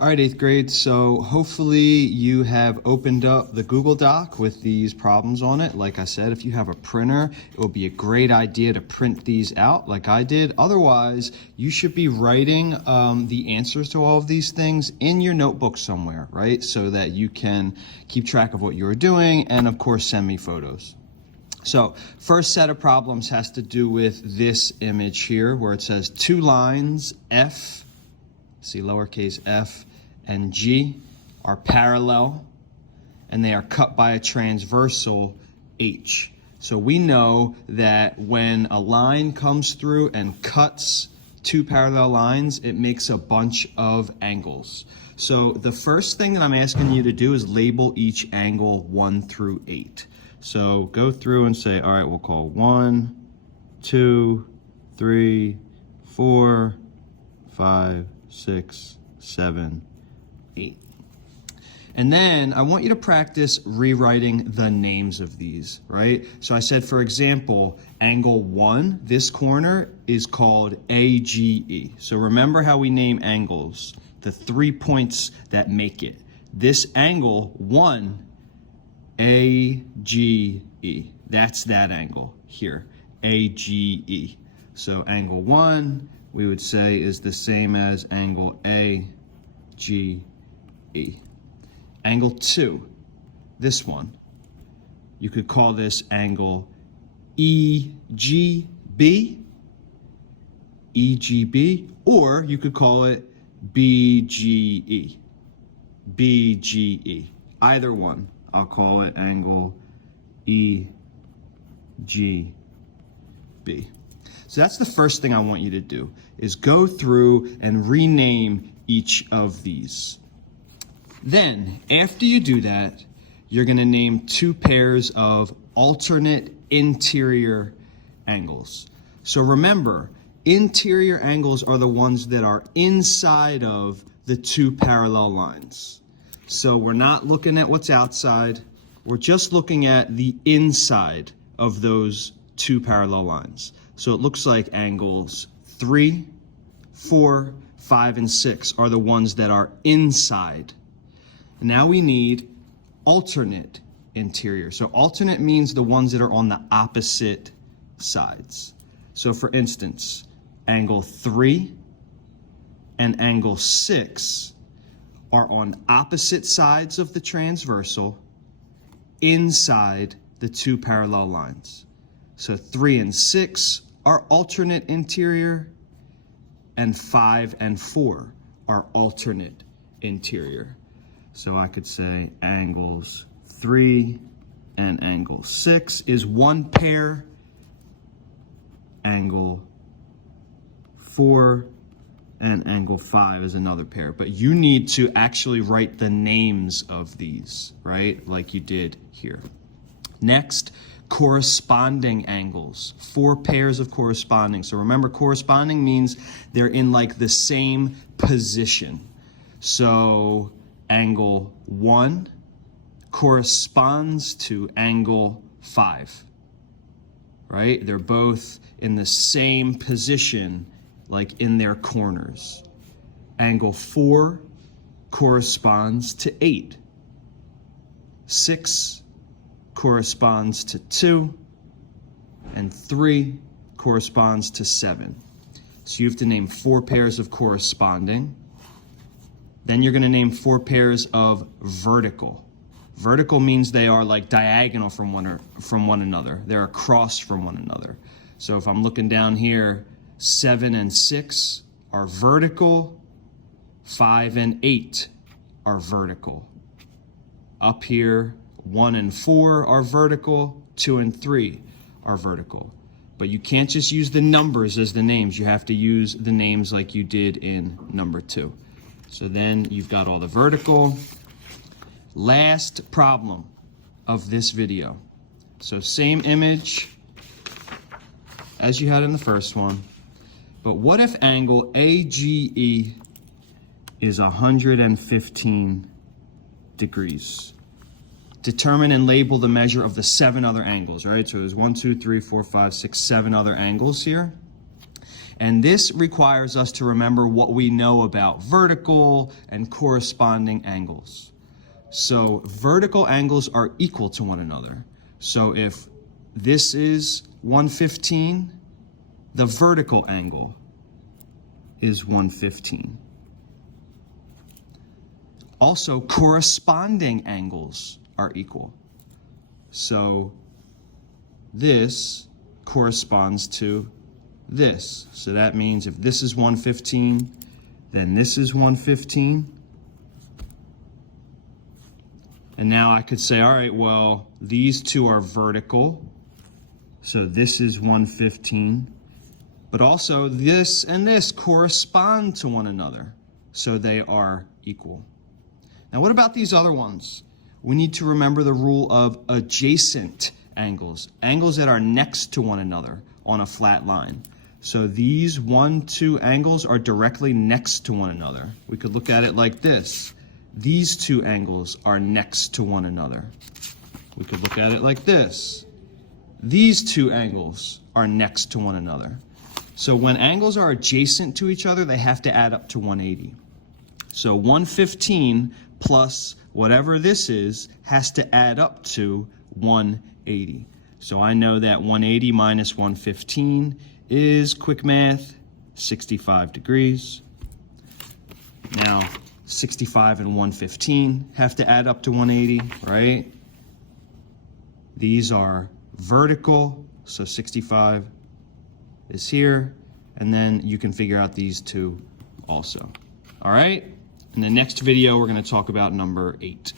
All right, 8th grade, so hopefully you have opened up the Google Doc with these problems on it. Like I said, if you have a printer, it would be a great idea to print these out like I did. Otherwise, you should be writing the answers to all of these things in your notebook somewhere, right? So that you can keep track of what you're doing and, of course, send me photos. So first set of problems has to do with this image here where it says two lines, F, see lowercase f, and G are parallel, and they are cut by a transversal H. So we know that when a line comes through and cuts two parallel lines, it makes a bunch of angles. So the first thing that I'm asking you to do is label each angle 1 through 8. So go through and say, all right, we'll call 1, 2, 3, 4, 5, 6, 7, 8. And then I want you to practice rewriting the names of these, right? So I said, for example, angle 1, this corner is called AGE. So remember how we name angles, the 3 points that make it. This angle 1, AGE, that's that angle here, AGE. So angle 1, we would say is the same as angle AGE. Angle 2, this one, you could call this angle EGB, or you could call it BGE, BGE. Either one, I'll call it angle EGB. So that's the first thing I want you to do, is go through and rename each of these. Then, after you do that, you're going to name two pairs of alternate interior angles. So remember, interior angles are the ones that are inside of the two parallel lines. So we're not looking at what's outside, we're just looking at the inside of those two parallel lines. So it looks like angles 3, 4, 5, and 6 are the ones that are inside. Now we need alternate interior. So alternate means the ones that are on the opposite sides. So for instance, angle 3 and angle 6 are on opposite sides of the transversal inside the two parallel lines. So 3 and 6 are alternate interior, and 5 and 4 are alternate interior. So I could say angles 3 and angle 6 is one pair, angle 4 and angle 5 is another pair. But you need to actually write the names of these, right? Like you did here. Next, corresponding angles, 4 pairs of corresponding. So remember, corresponding means they're in like the same position. So angle 1 corresponds to angle 5, right? They're both in the same position, like in their corners. Angle 4 corresponds to 8. 6 corresponds to 2, and 3 corresponds to 7. So you have to name 4 pairs of corresponding. Then you're going to name 4 pairs of vertical. Vertical means they are like diagonal from one another. They're across from one another. So if I'm looking down here, 7 and 6 are vertical, 5 and 8 are vertical. Up here, 1 and 4 are vertical, 2 and 3 are vertical. But you can't just use the numbers as the names. You have to use the names like you did in number 2. So then you've got all the vertical. Last problem of this video. So same image as you had in the first one. But what if angle AGE is 115 degrees? Determine and label the measure of the 7 other angles, right? So there's 1, 2, 3, 4, 5, 6, 7 other angles here. And this requires us to remember what we know about vertical and corresponding angles. So vertical angles are equal to one another. So if this is 115, the vertical angle is 115. Also, corresponding angles are equal. So this corresponds to this. So that means if this is 115, then this is 115. And now I could say, all right, well, these two are vertical. So this is 115. But also this and this correspond to one another. So they are equal. Now what about these other ones? We need to remember the rule of adjacent angles. Angles that are next to one another on a flat line. So these 1, 2 angles are directly next to one another. We could look at it like this. These two angles are next to one another. We could look at it like this. These two angles are next to one another. So when angles are adjacent to each other, they have to add up to 180. So 115 plus whatever this is has to add up to 180. So I know that 180 minus 115 is, quick math, 65 degrees. Now, 65 and 115 have to add up to 180, right? These are vertical, so 65 is here, and then you can figure out these two also. All right? In the next video, we're going to talk about number 8.